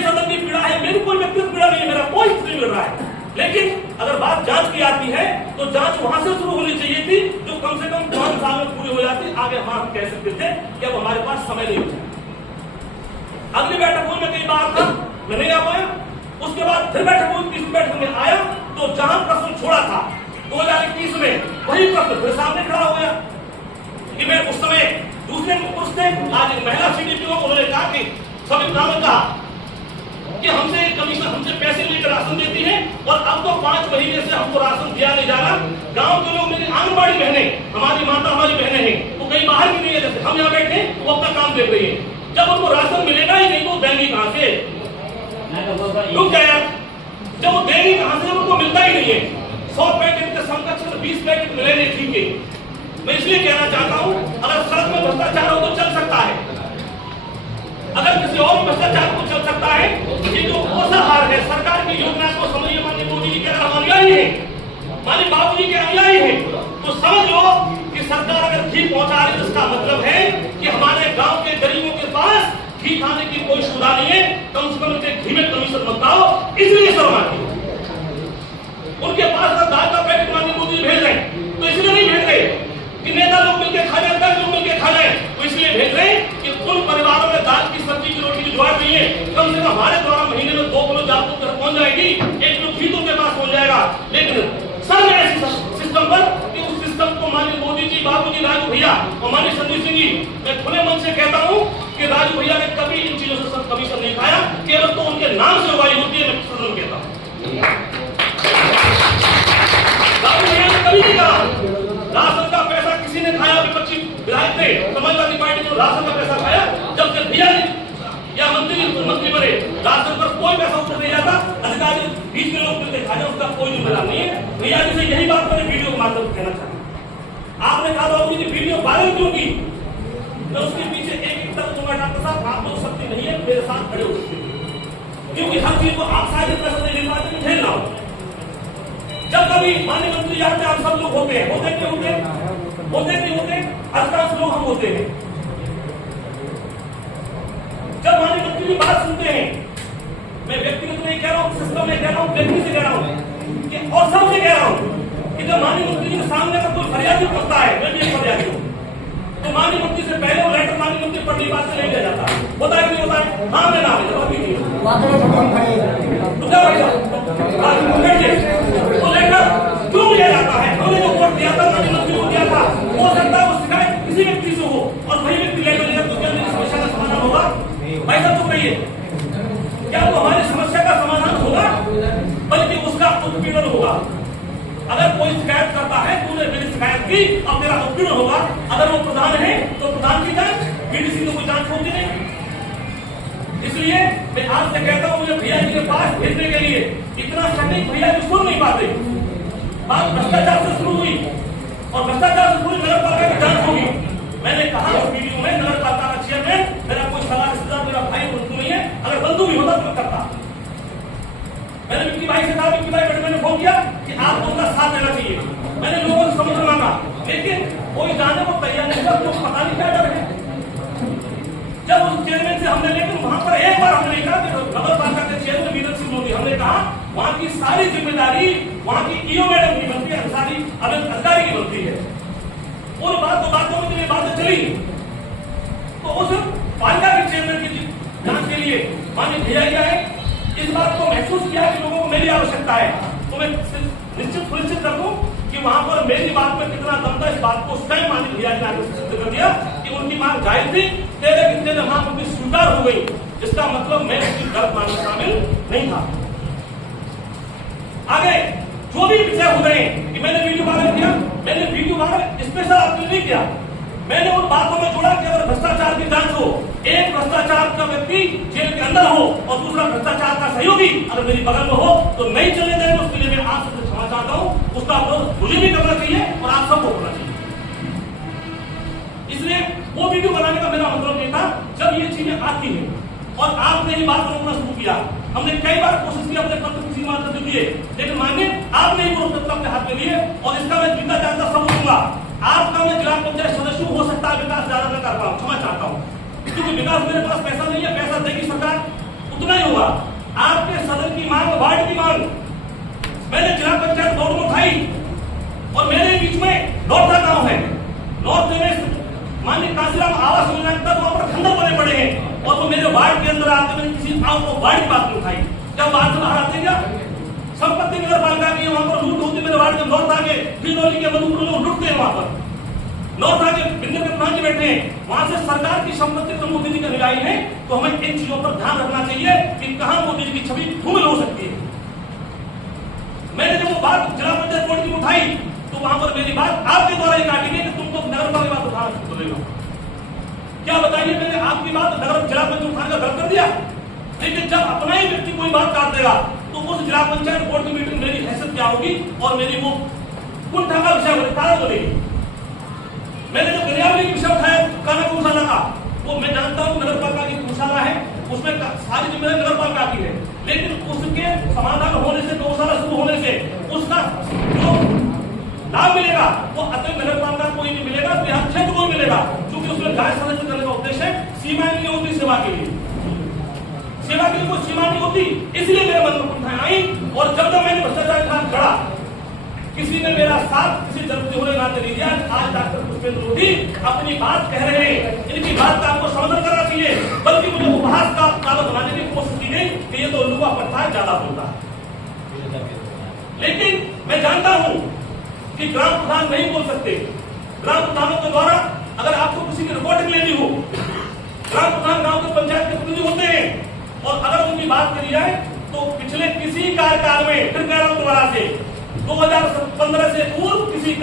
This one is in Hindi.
ये सदन की पीड़ा है, मेरी कोई व्यक्तिगत पीड़ा नहीं है, मेरा कोई कुछ नहीं मिल रहा है। लेकिन अगर बात जांच की आती है तो जांच वहां से शुरू होनी चाहिए थी जो कम से कम 5 साल में पूरी हो जाती। आगे हम कह सकते थे कि अब हमारे पास समय नहीं होता। अगली बैठक में कई बार था, मैं नहीं आ पाया। उसके बाद फिर बैठक हुई, तीसरी बैठक में आया तो जहां प्रश्न छोड़ा था 2021 में, वही प्रश्न फिर सामने खड़ा हो गया कि मैं उस समय दूसरे पुरुष थे, आज एक महिला सीडीपीओ, उन्होंने कहा कि सभी ग्रामीण कहा कि हमसे कमीशन हमसे पैसे लेकर राशन देती है और अब तो 5 महीने से हमको राशन दिया नहीं जा रहा। गांव के लोग, मेरी आंगनबाड़ी बहनें, हमारी माता, हमारी बहनें हैं, वो कहीं बाहर भी नहीं है, जैसे हम यहाँ बैठे वो अपना काम देख रही है। जब उनको राशन मिलेगा ही नहीं तो देंगी कहां से? रुक गया, जब वो देंगी कहां से? उनको मिलता ही नहीं है। 100 पैकेट के समकक्ष 20 पैकेट मिले नहीं, ठीक है। मैं इसलिए कहना चाहता हूं, अगर सड़क में भ्रष्टाचार हो तो चल सकता है, अगर किसी और भ्रष्टाचार को चल सकता है। ये जो पोषाहार है, सरकार की योजना को समझिए, माननीय मोदी जी के अनुयायी है, माननीय बाबू जी के अनुयायी है, तो समझ लो कि सरकार अगर घी पहुंचा रही है, इसका मतलब है कि हमारे गांव के गरीबों के पास घी खाने की कोई सुविधा नहीं है। कम से कम उनके घी में कमीशन मत पाओ, इसलिए शर्म आती है। उनके पास अगर दाल का पैकेट माननीय मोदी जी भेज रहे हैं तो इसलिए नहीं भेज रहे कि नेता लोग मिलकर खा जाए, 10 लोग मिलकर खा जाए, तो इसलिए भेज रहे कि उन परिवारों में दाल की, सब्जी की, रोटी की जुगाड़ नहीं है। कम से कम हमारे द्वारा महीने में 2 किलो दाल तो पहुंच जाएगी, 1 किलो घी तो उनके पास पहुंच जाएगा। लेकिन सर ऐसे सिस्टम पर कि उस सिस्टम को माननीय मोदी जी, बाबू जी, राजू भैया और माननीय संदीप सिंह जी, मैं खुले मन से कहता हूं कि राजू भैया ने कभी इन चीजों से कमीशन नहीं खाया, केवल तो उनके नाम से उगाई होती है। मैं सदन कहता हूं, राजू भैया ने कभी नहीं कहा राशन का पैसा किसी ने खाया। विपक्षी विधायक ने, समाजवादी पार्टी ने राशन का पैसा खाया, जब से भैया या मंत्री बने, राशन पर कोई पैसा ऊपर नहीं जाता, अधिकारी 20 के लोग मिलकर खाया, उसका कोई जिम्मेदार नहीं है। भैया जी से यही बात मैंने वीडियो के माध्यम से कहना चाहता। आपने कहा बाबू जी वीडियो वायरल क्यों की? तो उसके पीछे एक तर्क होगा, डॉक्टर साहब आप लोग शक्ति नहीं है, मेरे साथ खड़े हो सकते हैं, क्योंकि हर चीज को आप शायद पैसा नहीं ले पाते, झेलना हो। जब कभी माननीय मंत्री यहाँ पे आप सब लोग होते हैं, होते नहीं होते, अधिकांश लोग हम होते हैं। जब माननीय मंत्री की बात सुनते हैं, मैं व्यक्तिगत नहीं कह रहा हूँ, सिस्टम में कह रहा हूँ, व्यक्ति से कह रहा हूँ और सबसे कह रहा हूँ कि जब माननीय मंत्री के सामने का कोई फरियादी पड़ता है, मैं भी एक फरियादी हूँ, तो माननीय मंत्री से पहले वो लेटर माननीय मंत्री पढ़ने की बात से नहीं लिया जाता। होता है कि नहीं होता है? हाँ मैं नाम है वो लेटर क्यों लिया जाता है? हमने जो वोट दिया था, माननीय मंत्री को दिया था, हो सकता है वो शिकायत किसी व्यक्ति से हो और वही व्यक्ति लेकर लेगा, तो क्या मेरी समस्या का समाधान होगा? भाई साहब तो कहिए, क्या वो हमारी समस्या का समाधान होगा? बल्कि उसका उत्पीड़न होगा। अगर कोई शिकायत करता है तो उन्हें मेरी शिकायत की और मेरा उत्पीड़न होगा। अगर वो प्रधान है तो प्रधान की जांच, बीडीसी को कोई जांच होती नहीं। इसलिए मैं आज से कहता हूं, मुझे भैया जी के पास भेजने के लिए इतना सटीक भैया जी सुन नहीं पाते। बात भ्रष्टाचार से शुरू हुई और भ्रष्टाचार से पूरी नगर पालिका की जांच होगी। मैंने कहा उस वीडियो में, नगर पालिका का चेयरमैन मेरा कोई सगा रिश्तेदार, मेरा भाई बंधु नहीं है, अगर बंधु भी होता तो मैं करता। मैंने विक्की भाई से कहा, विक्की भाई मैंने फोन किया कि आपको उनका साथ देना चाहिए। मैंने लोगों से समर्थन मांगा, लेकिन कोई जाने को तैयार नहीं था, तो पता नहीं क्या डर है। जब उस चेयरमैन से हमने, लेकिन वहां पर एक बार हमने कहा कि नगर पालिका के चेयरमैन वीरेंद्र सिंह मोदी, हमने कहा वहां की सारी जिम्मेदारी वहां की ईओ मैडम की बनती है, सारी अधिकारी की बनती है। और बातों में बातें चली तो उस पालिका के चेयरमैन की जांच के लिए माननीय भैया जी आए। इस बात को महसूस किया कि लोगों को मेरी आवश्यकता है, तो मैं निश्चित सुनिश्चित रखूं कि वहां पर मेरी बात में कितना दम था। इस बात को स्वयं माननीय भैया जी ने आगे सिद्ध कर दिया कि उनकी मांग जायज थी। तेरे मांग उनकी स्वीकार हो गई, इसका मतलब मैं उसकी गलत मांग में शामिल नहीं था। आगे जो भी विषय हो गए कि मैंने वीडियो वायरल किया, मैंने वीडियो वायरल स्पेशल अपील नहीं किया, मैंने उन बातों में जोड़ा कि अगर भ्रष्टाचार की जांच हो, एक भ्रष्टाचार का व्यक्ति जेल के अंदर हो और दूसरा भ्रष्टाचार का सहयोगी अगर मेरी बगल में हो तो नहीं चलने देंगे। उसके लिए मैं आप सबसे क्षमा चाहता हूं, उसका विरोध मुझे भी करना चाहिए और आप सबको करना चाहिए। इसलिए वो वीडियो बनाने का मेरा मतलब नहीं था। जब ये चीजें आती हैं और आपने ही बात रोकना शुरू किया, हमने कई बार कोशिश की अपने पत्र की सीमा से दिए, लेकिन मानिए आपने ही रोक अपने हाथ में लिए और इसका मैं जीता जाता सबूत दूंगा। आपका मैं जिला पंचायत सदस्य हो सकता है, विकास ज्यादा न कर पाऊं, क्षमा चाहता हूं, क्योंकि विकास मेरे पास पैसा नहीं है, पैसा देगी सरकार उतना ही होगा। और मेरे बीच में नौथा गांव है, नॉर्थ में माननीय कांसीराम आवास योजना के तहत वहां पर खंडर बने पड़े हैं और वो मेरे वार्ड के अंदर आते मैंने किसी गांव को वार्ड की बात नहीं उठाई। क्या वार्ड से बाहर आते क्या? संपत्ति नगर पालिका की वहां पर लूट होती, मेरे वार्ड के नॉर्थ आके फिरौली के मधुपुर लोग लुटते हैं वहां पर, नॉर्थ आके बिंदु के प्रधान जी बैठे हैं, वहां से सरकार की संपत्ति तो मोदी जी का निराई है। तो हमें इन चीजों पर ध्यान रखना चाहिए कि कहां मोदी जी की छवि धूमिल हो सकती है। मैंने जब वो बात जिला पंचायत बोर्ड की उठाई तो वहां पर मेरी बात आपके द्वारा ही काटी गई कि तुम तो नगर पालिका बात उठाना बोलेगा। क्या बताइए, मैंने आपकी बात नगर जिला पंचायत उठाने का गलत कर दिया? लेकिन जब अपना ही व्यक्ति कोई बात काट देगा तो उस जिला पंचायत बोर्ड की मीटिंग मेरी हैसियत क्या होगी और मेरी वो कुंठा का विषय बोलेगी। मैंने जो गरियावली की विषय उठाया काना गौशाला का, वो मैं जानता हूँ नगर पालिका की गौशाला है, उसमें सारी जिम्मेदारी नगर पालिका की है, लेकिन उसके समाधान होने से, गौशाला शुरू होने से उसका जो लाभ मिलेगा वो अतः नगर पालिका को ही नहीं मिलेगा, देहात क्षेत्र को ही मिलेगा, क्योंकि उसमें गाय संरक्षित करने का उद्देश्य है। सीमाएं नहीं होती सेवा के लिए, सेवा के लिए कोई सीमा नहीं होती, इसलिए मेरे मन में कुंठाएं आई। और जब मैंने भ्रष्टाचार के खिलाफ लड़ा, किसी ने मेरा साथ किसी जरूरत होने नाते नहीं दिया। आज डॉक्टर पुष्पेंद्र मोदी अपनी बात कह रहे हैं, इनकी बात का आपको समर्थन करना चाहिए, बल्कि मुझे उपहास का काला बनाने की कोशिश की गई कि ये तो उल्लुआ पड़ता है, ज्यादा बोलता है। लेकिन मैं जानता हूं कि ग्राम प्रधान नहीं बोल सकते। ग्राम प्रधानों के द्वारा अगर आपको किसी की रिपोर्टिंग लेनी हो, ग्राम प्रधान गांव के पंचायत के प्रतिनिधि होते हैं और अगर उनकी बात करी जाए तो पिछले किसी कार्यकाल में, फिर कह रहा हूं दोबारा से,